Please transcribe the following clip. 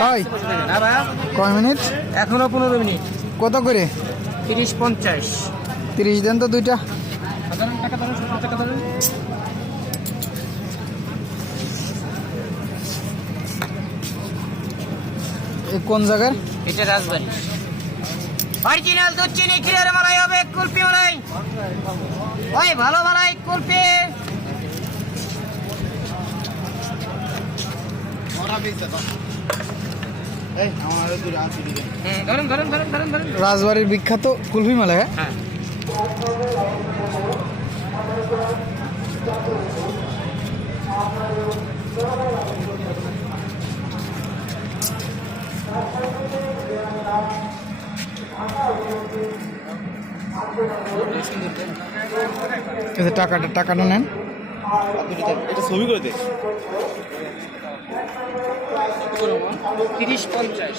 তাই কয় মিনিট? এখনো 15 মিনিট। কত করে? 30-50। 30 দেন তো দুইটা। সাধারণ টাকা ধরুন, 70 টাকা ধরুন। কোন জায়গার? এটা রাজবাড়ি। অরিজিনাল দুধ চিনি ক্ষীরের মালাই হবে, কুলফি মালাই। ওই ভালো মালাই কুলফি। ধরুন ধরুন ধরুন ধরুন ধরুন। রাজবাড়ির বিখ্যাত কুলফি মালাই। হ্যাঁ, টাকাটা নেন। এটা ছবি করে দে। 30-50।